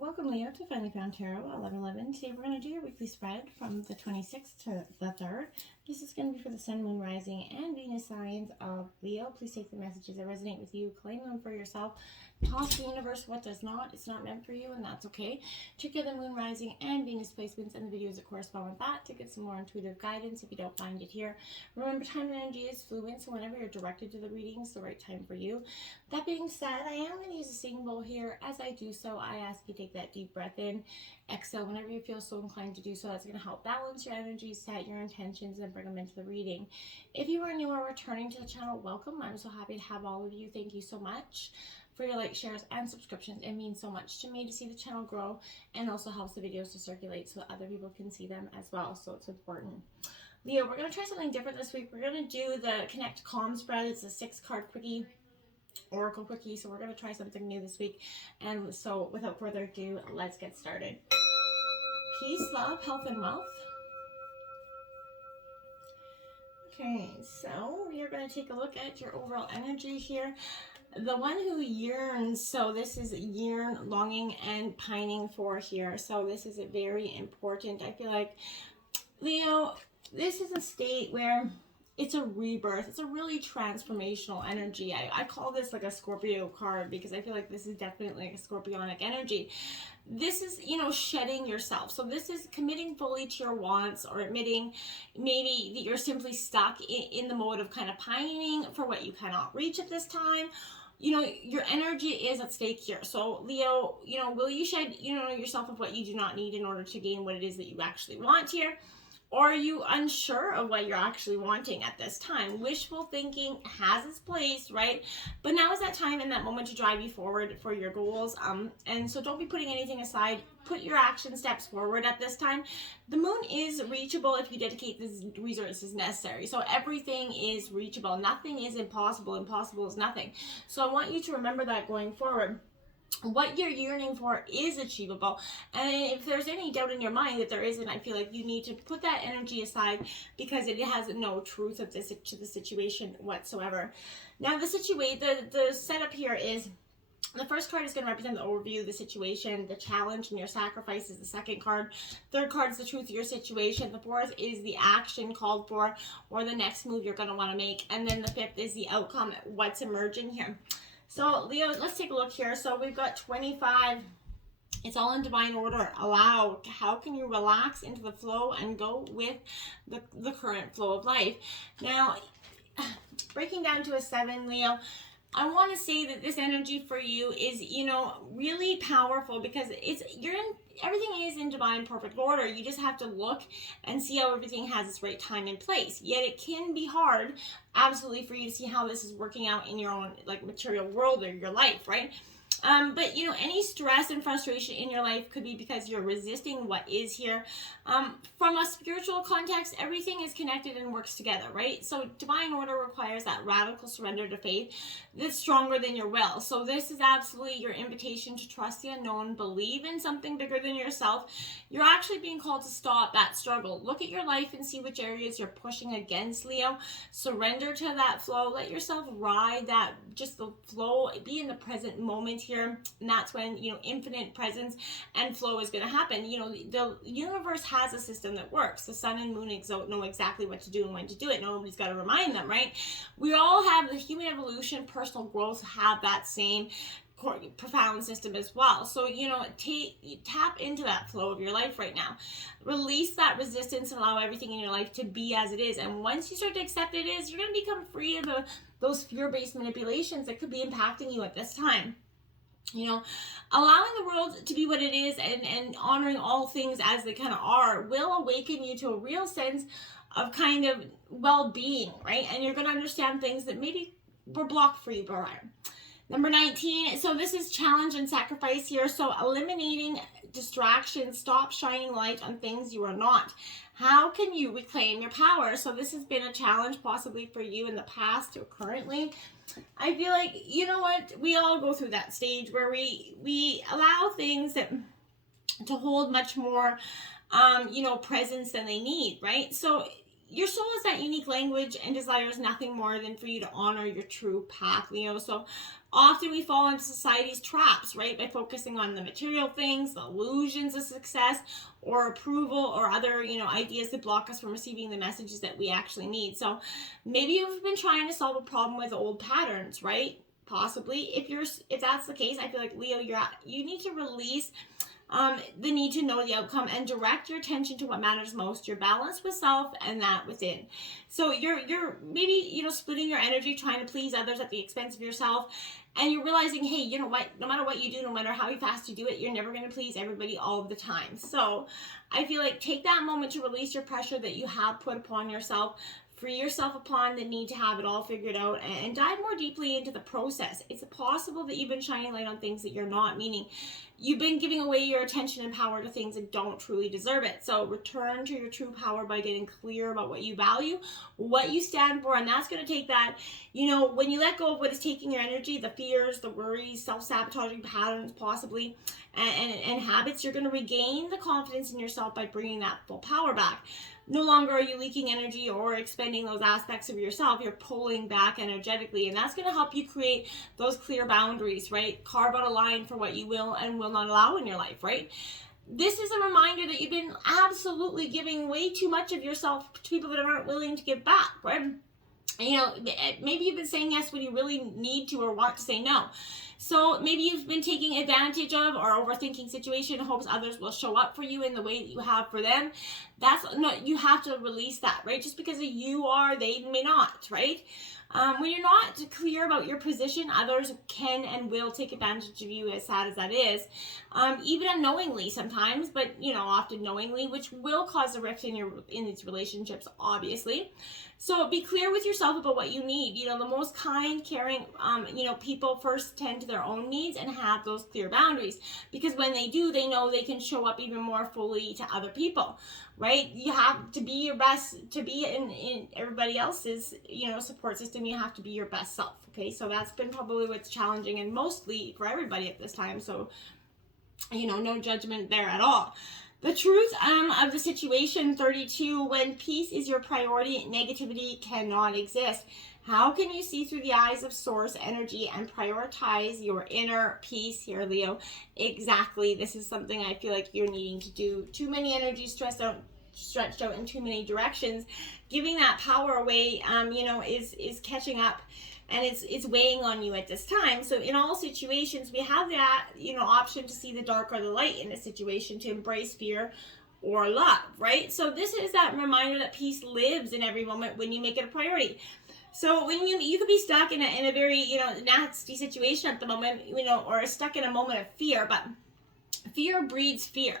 Welcome Leo to Finally Found Tarot 1111. Today we're going to do your weekly spread from the 26th to the 3rd. This is going to be for the Sun, Moon, Rising, and Venus signs of Leo. Please take the messages that resonate with you, claim them for yourself. Toss the universe what does not. It's not meant for you, and that's okay. Check out the Moon, Rising, and Venus placements and the videos that correspond with that to get some more intuitive guidance if you don't find it here. Remember, time and energy is fluid, so whenever you're directed to the reading, it's the right time for you. That being said, I am going to use a singing bowl here. As I do so, I ask you to take that deep breath in, exhale whenever you feel so inclined to do so. That's going to help balance your energy, set your intentions, and bring them into the reading. If you are new or returning to the channel, welcome. I'm so happy to have all of you. Thank you so much for your likes, shares, and subscriptions. It means so much to me to see the channel grow, and also helps the videos to circulate so that other people can see them as well, so it's important. Leo, we're going to try something different this week. We're going to do the Connect Calm spread. It's a 6-card quickie, Oracle quickie, so we're going to try something new this week. And so without further ado, let's get started. Peace, love, health, and wealth. Okay, so we are going to take a look at your overall energy here. The one who yearns, so this is yearn, longing, and pining for here. So this is very important. I feel like, Leo, this is a state where it's a rebirth. It's a really transformational energy. I call this like a Scorpio card because I feel like this is definitely like a scorpionic energy. This is, shedding yourself. So this is committing fully to your wants, or admitting maybe that you're simply stuck in the mode of kind of pining for what you cannot reach at this time. Your energy is at stake here. So Leo, will you shed, yourself of what you do not need in order to gain what it is that you actually want here? Or are you unsure of what you're actually wanting at this time? Wishful thinking has its place, right? But now is that time and that moment to drive you forward for your goals. And so don't be putting anything aside. Put your action steps forward at this time. The moon is reachable if you dedicate the resources necessary. So everything is reachable. Nothing is impossible. Impossible is nothing. So I want you to remember that going forward. What you're yearning for is achievable, and if there's any doubt in your mind that there isn't, I feel like you need to put that energy aside because it has no truth of this to the situation whatsoever. Now the setup here is the first card is going to represent the overview of the situation. The challenge and your sacrifice is the second card. Third card is the truth of your situation. The fourth is the action called for, or the next move you're going to want to make, and then the fifth is the outcome, what's emerging here. So Leo, let's take a look here. So we've got 25. It's all in divine order. Allow. How can you relax into the flow and go with the current flow of life? Now, breaking down to a 7, Leo, I want to say that this energy for you is, really powerful because everything is in divine perfect order. You just have to look and see how everything has its right time and place. Yet it can be hard, absolutely, for you to see how this is working out in your own material world or your life, right? But any stress and frustration in your life could be because you're resisting what is here. From a spiritual context, everything is connected and works together, right? So divine order requires that radical surrender to faith that's stronger than your will. So this is absolutely your invitation to trust the unknown, believe in something bigger than yourself. You're actually being called to stop that struggle. Look at your life and see which areas you're pushing against, Leo. Surrender to that flow. Let yourself ride that, just the flow, be in the present moment here. And that's when infinite presence and flow is going to happen. The universe has a system that works. The sun and moon know exactly what to do and when to do it. Nobody's got to remind them, right? We all have the human evolution, personal growth have that same profound system as well. So tap into that flow of your life right now. Release that resistance and allow everything in your life to be as it is. And once you start to accept it is, you're going to become free of those fear-based manipulations that could be impacting you at this time. Allowing the world to be what it is and honoring all things as they kind of are will awaken you to a real sense of kind of well-being, right? And you're going to understand things that maybe were blocked for you prior. Number 19, so this is challenge and sacrifice here. So eliminating distractions, stop shining light on things you are not. How can you reclaim your power? So this has been a challenge possibly for you in the past or currently. I feel like, we all go through that stage where we allow things to hold much more, presence than they need, right? So your soul is that unique language and desires nothing more than for you to honor your true path, Leo. So Often we fall into society's traps, right? By focusing on the material things, the illusions of success or approval or other, ideas that block us from receiving the messages that we actually need. So maybe you've been trying to solve a problem with old patterns, right? Possibly. If that's the case, I feel like Leo, you need to release the need to know the outcome and direct your attention to what matters most, your balance with self and that within. So you're maybe, splitting your energy trying to please others at the expense of yourself, and you're realizing, hey, you know what, no matter what you do, no matter how fast you do it, you're never going to please everybody all of the time. So I feel like take that moment to release your pressure that you have put upon yourself. Free yourself upon the need to have it all figured out, and dive more deeply into the process. It's possible that you've been shining light on things that you're not, meaning you've been giving away your attention and power to things that don't truly deserve it. So return to your true power by getting clear about what you value, what you stand for, and that's going to take that, when you let go of what is taking your energy, the fears, the worries, self-sabotaging patterns possibly, and habits, you're going to regain the confidence in yourself by bringing that full power back. No longer are you leaking energy or expending those aspects of yourself. You're pulling back energetically, and that's going to help you create those clear boundaries, right? Carve out a line for what you will and will not allow in your life, right? This is a reminder that you've been absolutely giving way too much of yourself to people that aren't willing to give back, right? Maybe you've been saying yes when you really need to or want to say no. So maybe you've been taking advantage of or overthinking situation in hopes others will show up for you in the way that you have for them. You have to release that, right? Just because you are, they may not, right? When you're not clear about your position, others can and will take advantage of you, as sad as that is, even unknowingly sometimes, but often knowingly, which will cause a rift in these relationships, obviously. So be clear with yourself about what you need. The most kind, caring, people first tend to their own needs and have those clear boundaries, because when they do, they know they can show up even more fully to other people, right? You have to be your best, to be in everybody else's, support system. You have to be your best self. Okay. So that's been probably what's challenging, and mostly for everybody at this time. So, no judgment there at all. The truth of the situation, 32, when peace is your priority, negativity cannot exist. How can you see through the eyes of source energy and prioritize your inner peace here, Leo? Exactly. This is something I feel like you're needing to do. Too many energies stretched out in too many directions. Giving that power away, is catching up. And it's weighing on you at this time. So in all situations, we have that, option to see the dark or the light in a situation, to embrace fear or love, right? So this is that reminder that peace lives in every moment when you make it a priority. So when you could be stuck in a very, nasty situation at the moment, or stuck in a moment of fear, but fear breeds fear,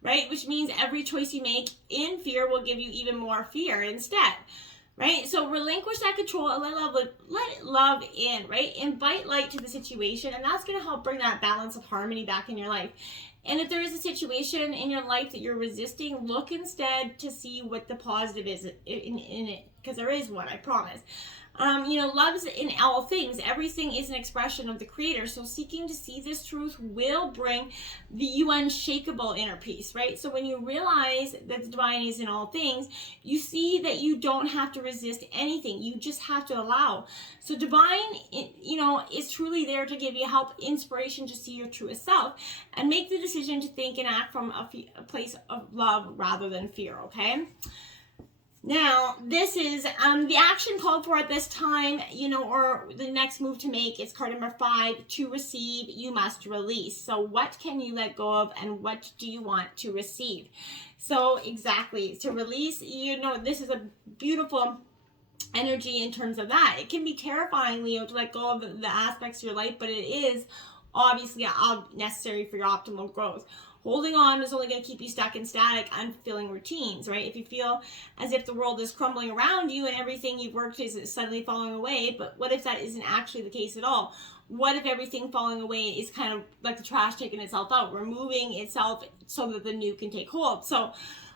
right? Which means every choice you make in fear will give you even more fear instead. Right? So relinquish that control and let love in, right? Invite light to the situation, and that's going to help bring that balance of harmony back in your life. And if there is a situation in your life that you're resisting, look instead to see what the positive is in it, because there is one, I promise. Love's in all things. Everything is an expression of the Creator. So seeking to see this truth will bring the unshakable inner peace, right? So when you realize that the divine is in all things, you see that you don't have to resist anything. You just have to allow. So divine, is truly there to give you help, inspiration to see your truest self, and make the decision to think and act from a place of love rather than fear, okay? Now, this is the action called for at this time, or the next move to make is card number 5. To receive, you must release. So what can you let go of, and what do you want to receive? So exactly, to release, this is a beautiful energy in terms of that. It can be terrifying, Leo, to let go of the aspects of your life, but it is obviously necessary for your optimal growth. Holding on is only going to keep you stuck in static, unfulfilling routines, right? If you feel as if the world is crumbling around you and everything you've worked is suddenly falling away, but what if that isn't actually the case at all? What if everything falling away is kind of like the trash taking itself out, removing itself so that the new can take hold? So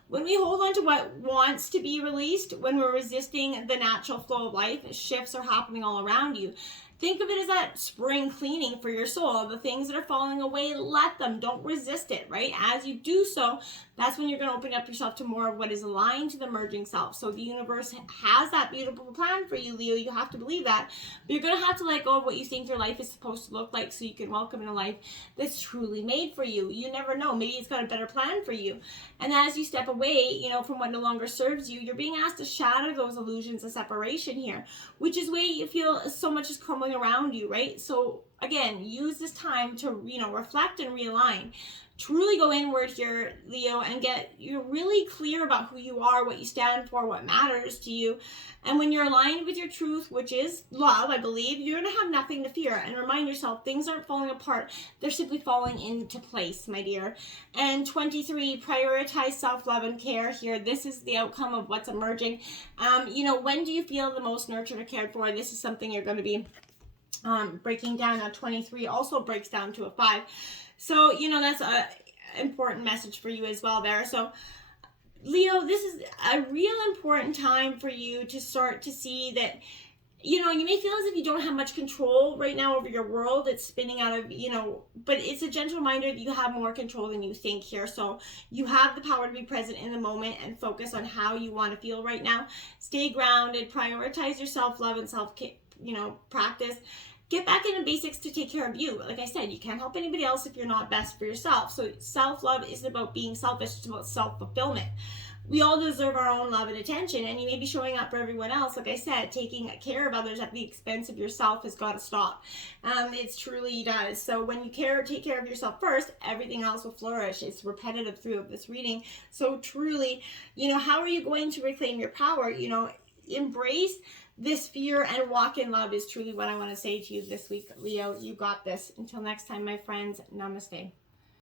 when we hold on to what wants to be released, when we're resisting the natural flow of life, shifts are happening all around you. Think of it as that spring cleaning for your soul. The things that are falling away, let them. Don't resist it, right? As you do so, that's when you're going to open up yourself to more of what is aligned to the merging self. So the universe has that beautiful plan for you, Leo. You have to believe that. But you're going to have to let go of what you think your life is supposed to look like so you can welcome in a life that's truly made for you. You never know. Maybe it's got a better plan for you. And as you step away, from what no longer serves you, you're being asked to shatter those illusions of separation here, which is where you feel so much is crumbling around you, right? So again, use this time to, reflect and realign. Truly go inward here, Leo, and you're really clear about who you are, what you stand for, what matters to you. And when you're aligned with your truth, which is love, I believe, you're going to have nothing to fear. And remind yourself, things aren't falling apart. They're simply falling into place, my dear. And 23, prioritize self-love and care here. This is the outcome of what's emerging. When do you feel the most nurtured or cared for? This is something you're going to be breaking down. Now 23 also breaks down to a 5. So, that's an important message for you as well there. So, Leo, this is a real important time for you to start to see that, you may feel as if you don't have much control right now over your world. It's spinning out of, but it's a gentle reminder that you have more control than you think here. So you have the power to be present in the moment and focus on how you want to feel right now. Stay grounded, prioritize your self-love and self-care, practice. Get back into basics to take care of you. Like I said, you can't help anybody else if you're not best for yourself. So self-love isn't about being selfish, it's about self-fulfillment. We all deserve our own love and attention, and you may be showing up for everyone else. Like I said, taking care of others at the expense of yourself has got to stop. It truly does. So when you take care of yourself first, everything else will flourish. It's repetitive through this reading. So truly, how are you going to reclaim your power? Embrace this fear and walk in love is truly what I want to say to you this week, Leo. You got this. Until next time, my friends, namaste.